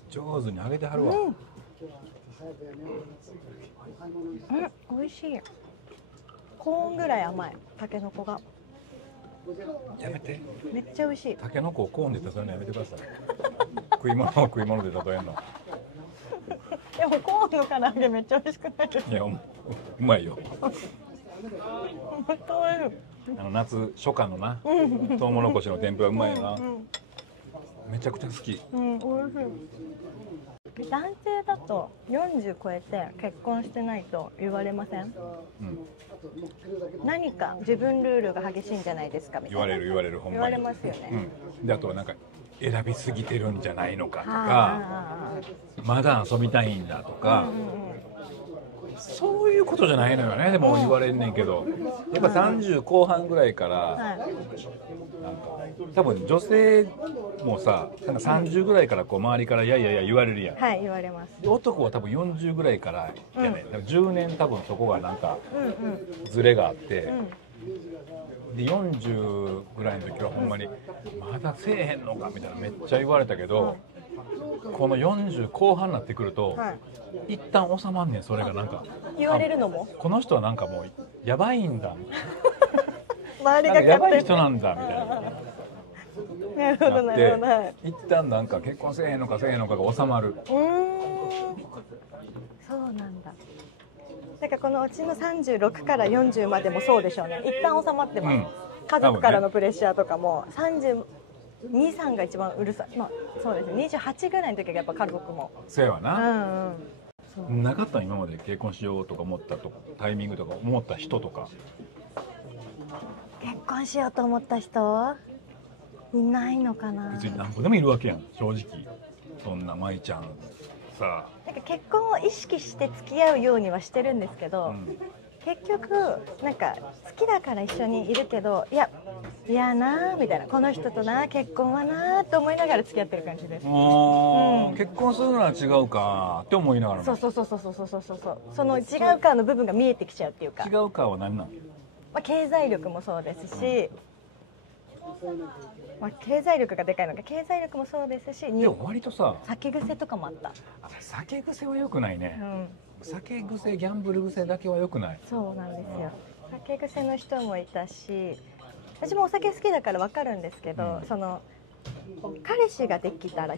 上手に揚げてはるわ。美味しい。コーンぐらい甘い。タケノコが。やめて。めっちゃ美味しい。タケノコをコーンで例えるのやめてください。食い物を食い物で例えるの。でもコーンの唐揚げめっちゃ美味しくないですか。いや、うまいよ。本当美味しい。夏初夏のな、トウモロコシの天ぷらうまいよな。めちゃくちゃ好き。美味しい。男性だと40超えて結婚してないと言われません？何か自分ルールが激しいんじゃないですかみたいな。言われるほんまに。言われますよね。であとはなんか選びすぎてるんじゃないのかとか、まだ遊びたいんだとか、そういうことじゃないのよね。でも言われんねんけど、やっぱ30後半ぐらいから、なんか多分女性もさ、なんか30ぐらいからこう周りからいや言われるやん。はい、言われます。男は多分40ぐらいからやね、10年多分そこがなんかズレがあって、で40ぐらいの時はほんまにまだせえへんのかみたいなめっちゃ言われたけど、この40後半になってくると、一旦収まんねん。それがなんか言われるのも、この人はなんかもうやばいんだみたい周りな、がやばい人なんだみたいな。なるほどなるほど。一旦なんか結婚せえへんのかが収まる。そうなんだ。だからこのうちの36から40までもそうでしょうね。一旦収まってます。家族からのプレッシャーとかも32、3が一番うるさい。まあそうですね。28ぐらいの時がやっぱ家族も。そうやな。なかった今まで結婚しようとか思ったタイミングとか思った人とか。結婚しようと思った人いないのかな。別に何個でもいるわけやん、正直。そんな舞ちゃんさ、なんか結婚を意識して付き合うようにはしてるんですけど、結局なんか好きだから一緒にいるけど、いやなーみたいな、この人とな結婚はなーと思いながら付き合ってる感じです。結婚するのは違うかって思いながらも。そうその違うかの部分が見えてきちゃうっていうか。違うかは何なの？経済力もそうですし、経済力がでかいのか、経済力もそうですし、でも割とさ、酒癖とかもあった。酒癖は良くないね。酒癖、ギャンブル癖だけは良くない。そうなんですよ。酒癖の人もいたし、私もお酒好きだから分かるんですけど、その彼氏ができたら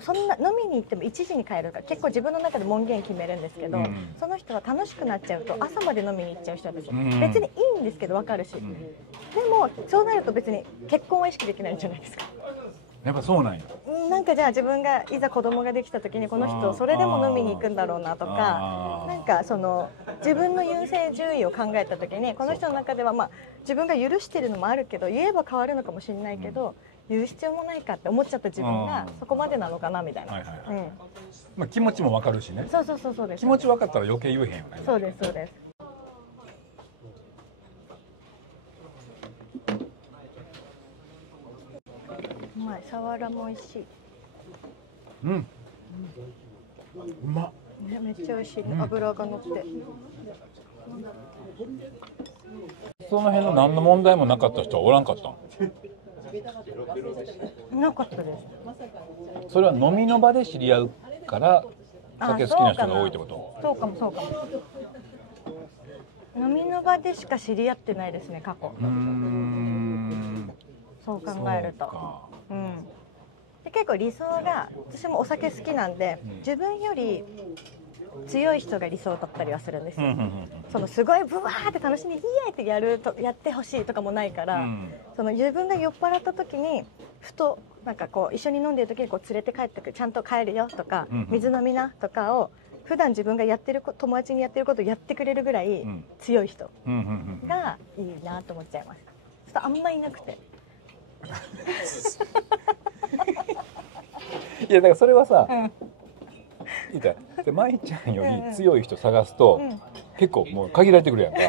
そんな飲みに行っても1時に帰るから結構自分の中で門限決めるんですけど、その人は楽しくなっちゃうと朝まで飲みに行っちゃう人です。別にいいんですけど分かるし、でもそうなると別に結婚は意識できないんじゃないですか。やっぱそうなんや。なんかじゃあ自分がいざ子供ができた時にこの人それでも飲みに行くんだろうなとか、なんかその自分の優先順位を考えた時にこの人の中ではまあ自分が許してるのもあるけど言えば変わるのかもしれないけど、言う必要もないかって思っちゃった自分がそこまでなのかなみたいな。まあ気持ちもわかるしね。そうそうそうそうです。気持ち分かったら余計言えへんよね。そうですそうです。うまい、サワラも美味しい。うん。うまっ。ね、めっちゃ美味しいね、油が乗って。その辺の何の問題もなかった人はおらんかったん？なかったです。それは飲みの場で知り合うから酒好きな人が多いってこと？そうかもそうかも。飲みの場でしか知り合ってないですね、過去。そう考えると。うん。で結構理想が、私もお酒好きなんで、自分より強い人が理想だったりはするんですよ。そのすごいブワーって楽しんでイエーってやってほしいとかもないから、その自分が酔っ払った時にふとなんかこう一緒に飲んでる時にこう連れて帰ってくる、ちゃんと帰るよとか、水飲みなとかを普段自分がやってる友達にやってることをやってくれるぐらい強い人がいいなと思っちゃいます。ちょっとあんまいなくて。いやだからそれはさ、いいかで舞ちゃんより強い人探すと、結構もう限られてくるやんか。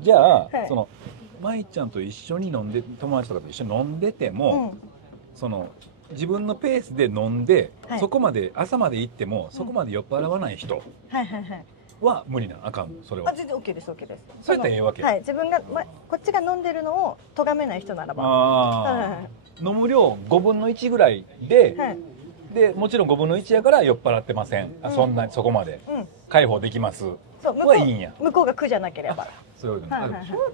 じゃあ、その舞ちゃんと一緒に飲んで友達とかと一緒に飲んでても、その自分のペースで飲んで、そこまで朝まで行ってもそこまで酔っ払わない人は無理なあかんのそれは。全然 OK です OK です。そうやったらええわけ。はい、自分が、こっちが飲んでるのを咎めない人ならば。飲む量5分の1ぐらいで、でもちろん5分の1やから酔っ払ってません、そこまで解放できますはいいんや。向こうが苦じゃなければ。そうだっ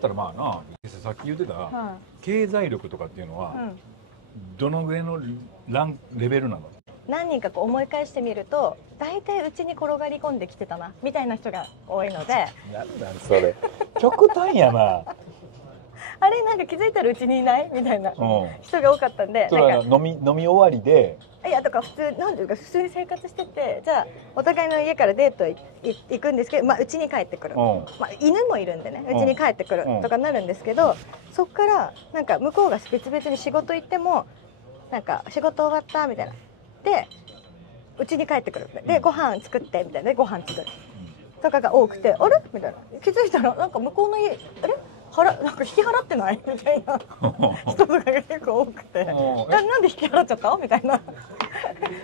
たらまあな、さっき言ってた経済力とかっていうのはどのぐらいのレベルなの？何人かこう思い返してみると大体うちに転がり込んできてたなみたいな人が多いので。なんだそれ極端やな。あれなんか気づいたらうちにいないみたいな人が多かったんで、それは飲み終わりで、いやとか普通なんていうか普通に生活してて、じゃあお互いの家からデート行くんですけど、うちに帰ってくる、犬もいるんでね、うちに帰ってくるとかなるんですけど、そっからなんか向こうが別々に仕事行ってもなんか仕事終わったみたいなでうちに帰ってくるでご飯作ってみたいなでご飯作るとかが多くて、あれみたいな、気づいたらなんか向こうの家なんか引き払ってないみたいな人とかが結構多くて、なんで引き払っちゃったみたいな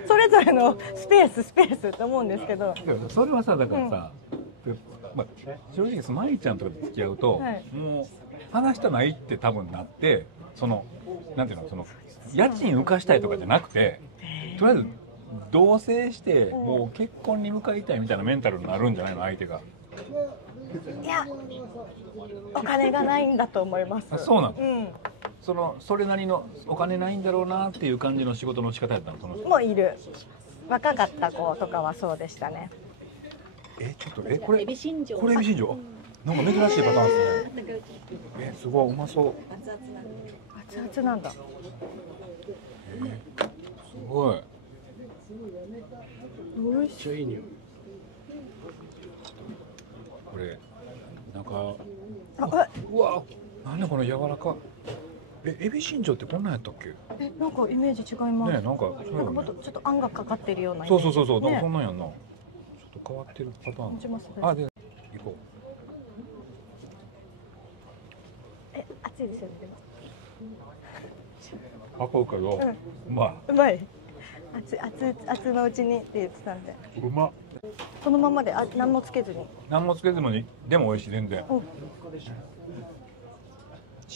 それぞれのスペースって思うんですけど、それはさだからさ、正直その舞ちゃんとかで付き合うと、もう話したないって多分なって、そのなんていうの、その家賃浮かしたいとかじゃなくて、とりあえず同棲してもう結婚に向かいたいみたいなメンタルになるんじゃないの相手が。いやお金がないんだと思います。そうなの、それなりのお金ないんだろうなっていう感じの仕事の仕方やったの？そのもういる若かった子とかはそうでしたね。ちょっとこれエビ新庄、なんか珍しいパターンですね。すごいうまそう。熱々なんだ。すごい。めっちゃいい匂い。これなんかうわ、なんでこの柔らか。エビ新庄ってこんなんやったっけ？なんかイメージ違いますね。なんかもっとちょっとあんがかかってるような。そう、なんかそんなんやんな。ちょっと変わってるパターン。で行こう。熱いですよね。でも運ぶけどうまい。熱のうちにって言ってたんで。うまっ。このままで何もつけずに。何もつけずにでも美味しい。全然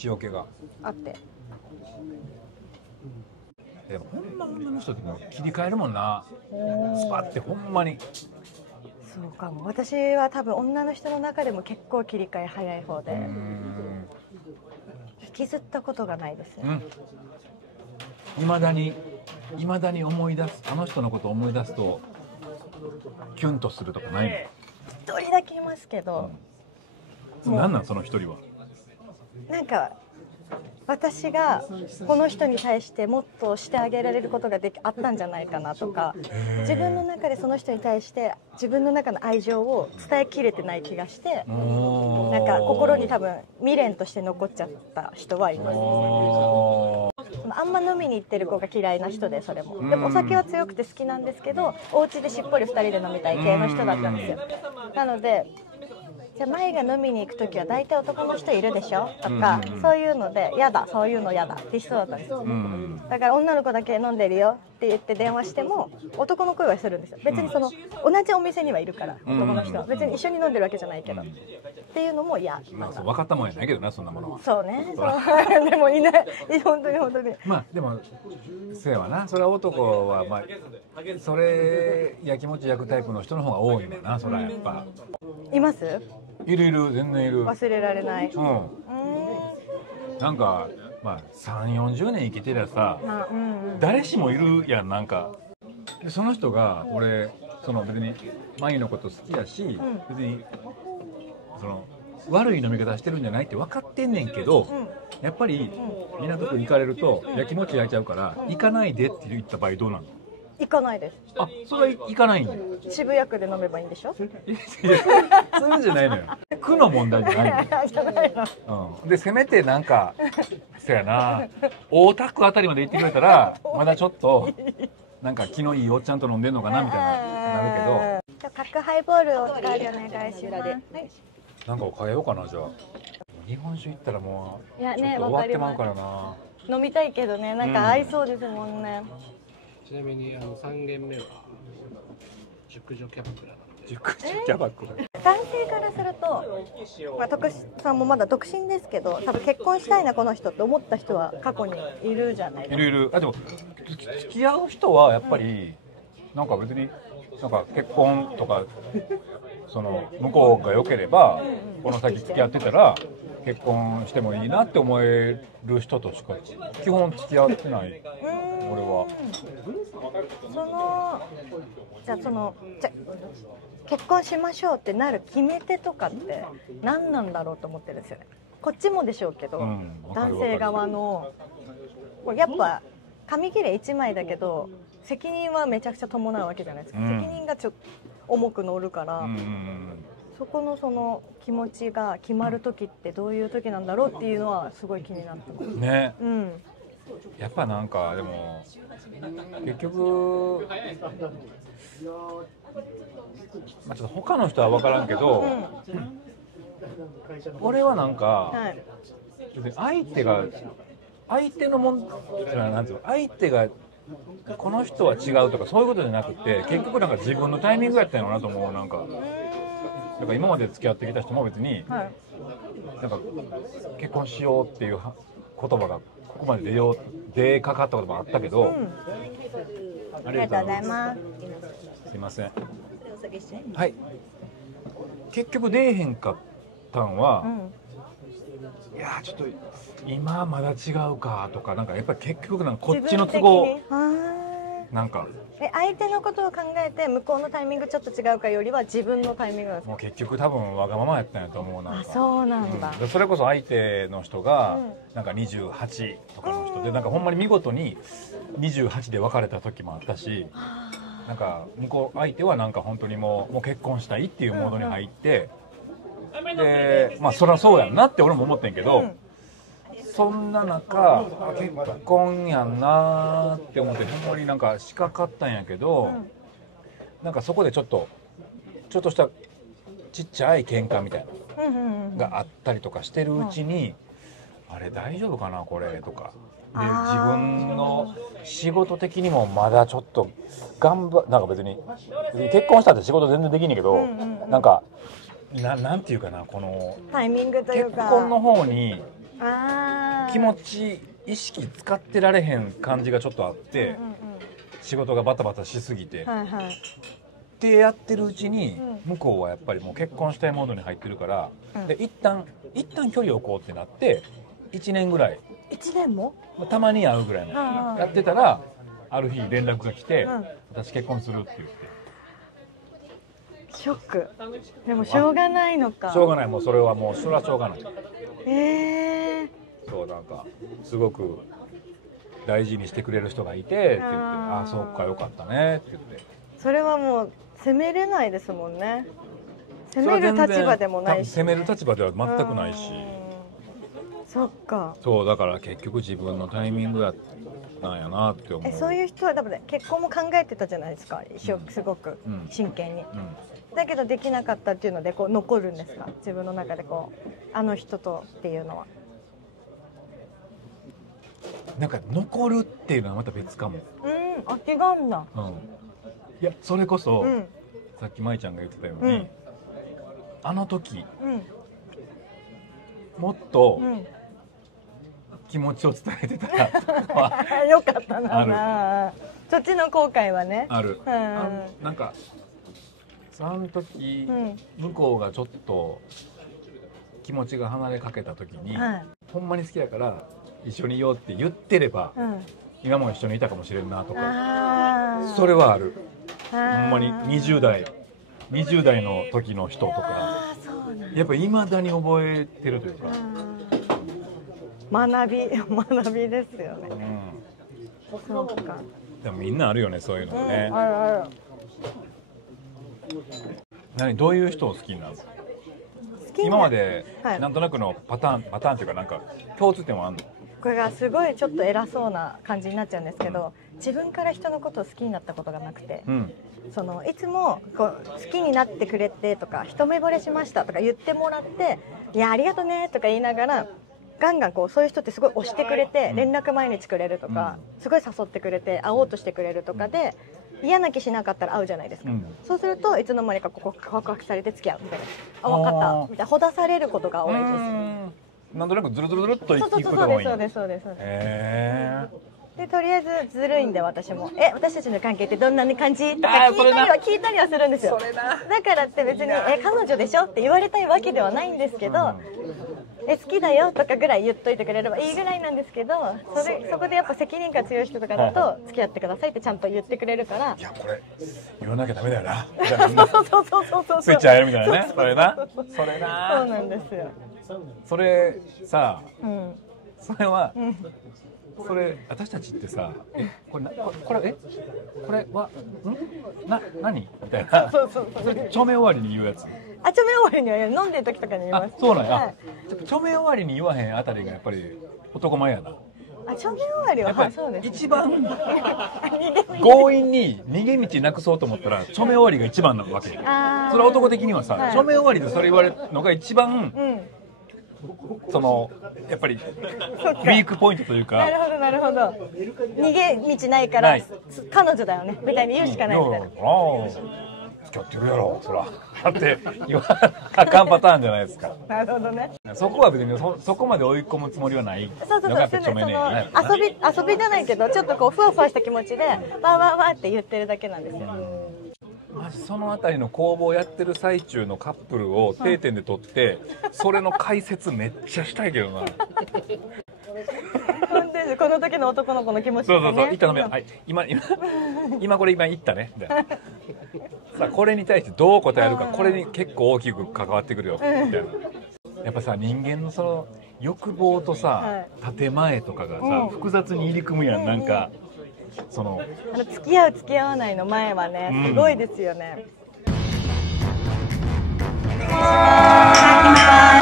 塩気があって。でもほんま女の人ってもう切り替えるもんな、スパってほんまに。そうかも。私は多分女の人の中でも結構切り替え早い方で引きずったことがないですね。いまだに思い出す、あの人のことを思い出すとキュンとするとかないの？一人だけいますけど、なんなんその一人は。なんか私がこの人に対してもっとしてあげられることがあったんじゃないかなとか、自分の中でその人に対して自分の中の愛情を伝えきれてない気がして、なんか心に多分未練として残っちゃった人はいます。あんま飲みに行ってる子が嫌いな人で、それもでもお酒は強くて好きなんですけど、お家でしっぽり2人で飲みたい系の人だったんですよ。なので、じゃあ舞が飲みに行く時は大体男の人いるでしょとか、そういうのでやだ、そういうのやだって人だったんですよ。だから女の子だけ飲んでるよって言って電話しても男の声はするんですよ。別にその同じお店にはいるから、男の人は別に一緒に飲んでるわけじゃないけど、っていうのも嫌。まあそう分かったもんやないけどな、そんなものは。そうね、そうでもいない、本当に本当に。まあでもそうやわな、それは男はまあそれやきもち焼くタイプの人の方が多いもんな、それはやっぱ。います？いるいる、全然いる。忘れられない。なんかまあ3、40年生きてりゃさ、誰しもいるやん。なんかでその人が、俺その別にマユのこと好きだし、別にその悪い飲み方してるんじゃないって分かってんねんけど、やっぱり港区に行かれるとやきもち焼いちゃうから、行かないでって言った場合どうなの？行かないです。あ、それは行かないんだ。渋谷区で飲めばいいんでしょ？そういうんじゃないのよ。区の問題じゃないの。じゃないの。でせめてなんかそやな、大田区あたりまで行ってくれたらまだちょっとなんか気のいいおっちゃんと飲んでんのかなみたいななるけど。角ハイボールをお代わりお願いします。なんか変えようかな、じゃあ。日本酒行ったらもうちょっと終わってまうからな。飲みたいけどね、なんか合いそうですもんね。ちなみに3軒目は熟女キャバクラなので。熟女キャバクラ。男性からすると、まあ、徳さんもまだ独身ですけど、多分結婚したいなこの人って思った人は過去にいるじゃないですか。いるいる。あ、でも付き合う人はやっぱり、なんか別になんか結婚とかその向こうが良ければこの先付き合ってたら結婚してもいいなって思える人としか基本付き合ってない。俺はじゃあ結婚しましょうってなる決め手とかって何なんだろうと思ってるんですよね。こっちもでしょうけど、男性側のやっぱ紙切れ1枚だけど責任はめちゃくちゃ伴うわけじゃないですか。責任がちょっと重く乗るから、そこのその気持ちが決まる時ってどういう時なんだろうっていうのはすごい気になってますね。やっぱなんかでも結局、まあ、ちょっと他の人は分からんけど、俺はなんか、相手のもんなんていうの、相手がこの人は違うとかそういうことじゃなくて、結局なんか自分のタイミングやったんやろうなと思う。なんか今まで付き合ってきた人も別に、なんか結婚しようっていう言葉がここまで出かかったこともあったけど、ありがとうございます。すいません。はい。結局出えへんかったんは、いやちょっと今まだ違うかとか、なんかやっぱり結局なんかこっちの都合なんか相手のことを考えて向こうのタイミングちょっと違うかよりは自分のタイミングなんですか？もう結局多分わがままやったんやと思う。なんかそうなんだ。それこそ相手の人がなんか28とかの人で、なんかほんまに見事に28で別れた時もあったし、なんか向こう相手はなんか本当にもう結婚したいっていうモードに入って、でまあそりゃそうやんなって俺も思ってんけど、そんな中結婚やんなって思ってほんまになんか仕掛かったんやけど、なんかそこでちょっとしたちっちゃい喧嘩みたいなのがあったりとかしてるうちに、あれ大丈夫かなこれとかで、自分の仕事的にもまだちょっとなんか別に結婚したって仕事全然できんねんけど、なんかなんていうかな、このタイミングというか結婚の方に気持ち意識使ってられへん感じがちょっとあって、仕事がバタバタしすぎて、ってやってるうちに向こうはやっぱりもう結婚したいモードに入ってるから、で一旦距離を置こうってなって1年ぐらい、1年もたまに会うぐらいのやってたら、ある日連絡が来て、私結婚するって言って。ショック。でもしょうがないのか。しょうがない、もうそれはしょうがない。人をなんかすごく大事にしてくれる人がいてって言って、ああそうかよかったねって言って。それはもう責めれないですもんね。責める立場でもないし、責める立場では全くないし。そっか。そうだから結局自分のタイミングやなんやなって思う。そういう人は多分ね、結婚も考えてたじゃないですか、すごく真剣に、だけどできなかったっていうのでこう残るんですか、自分の中でこうあの人とっていうのは。なんか残るっていうのはまた別かも。あ、違うんだ。いやそれこそ、さっき舞ちゃんが言ってたように、あの時、もっと、気持ちを伝えてたらとかはよかったな。そっちの後悔はねある。なんかその時、向こうがちょっと気持ちが離れかけた時に、ほんまに好きだから一緒にいようって言ってれば、今も一緒にいたかもしれんなとか、それはある。ほんまに20代の時の人とかやっぱ未だに覚えてるというか、学びですよね。そうか。でもみんなあるよね、そういうのね。ある。どういう人を好きになるの？今までなんとなくのパターンっていうか、なんか共通点はあるの？これがすごいちょっと偉そうな感じになっちゃうんですけど、自分から人のことを好きになったことがなくて、いつもこう好きになってくれてとか一目惚れしましたとか言ってもらって、いやありがとねとか言いながらガンガンこうそういう人ってすごい押してくれて、連絡毎日くれるとか、すごい誘ってくれて会おうとしてくれるとかで、嫌な気しなかったら会うじゃないですか、そうするといつの間にか告白されて付き合うみたいな、あ分かったみたいなほだされることが多いです。なんとなくズルズルズルっといくことが多い。そうです。でとりあえずずるいんで、私も私たちの関係ってどんな感じとか聞いたりはするんですよ。だからって別に彼女でしょって言われたいわけではないんですけど、好きだよとかぐらい言っといてくれればいいぐらいなんですけど、そこでやっぱ責任感強い人とかだと付き合ってくださいってちゃんと言ってくれるから、いやこれ言わなきゃダメだよな、そうスイッチ入るみたいなね。それなそうなんですよ。それさ、それは、それ私たちってさ、これは何みたいな、著名終わりに言うやつ。著名終わりには飲んでる時とかに言います。そうなんや。著名終わりに言わへんあたりがやっぱり男前やな。著名終わりはそうです。一番強引に逃げ道なくそうと思ったら著名終わりが一番なわけ。それは男的にはさ、著名終わりでそれ言われるのが一番、やっぱりウィークポイントというか。なるほど。逃げ道ないから彼女だよねみたいに言うしかないみたいな。付き合ってるやろそらって言わあかんパターンじゃないですか。なるほどね。そこは別にそこまで追い込むつもりはないのが著名ね。遊びじゃないけど、ちょっとこうふわふわした気持ちでわーって言ってるだけなんですよ。そのあたりの攻防をやってる最中のカップルを定点で撮って、それの解説めっちゃしたいけどな。この時の男の子の気持ちとかね。そう言ったのめ、はい、今言ったねみたいな。さあこれに対してどう答えるか、これに結構大きく関わってくるよみたいな。やっぱさ、人間のその欲望とさ、建前とかがさ、複雑に入り組むやん。なんか付き合う付き合わないの前はね、すごいですよね。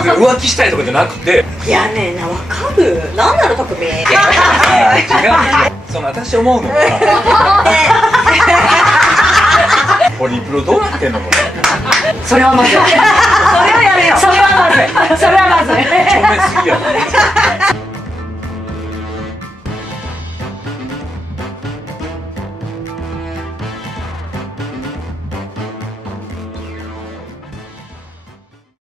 浮気したいとかじゃなくて、いやねえな、わかる。なんなの特命。違う。私思うのは、ホリプロどうなってんのこれ。それはまず。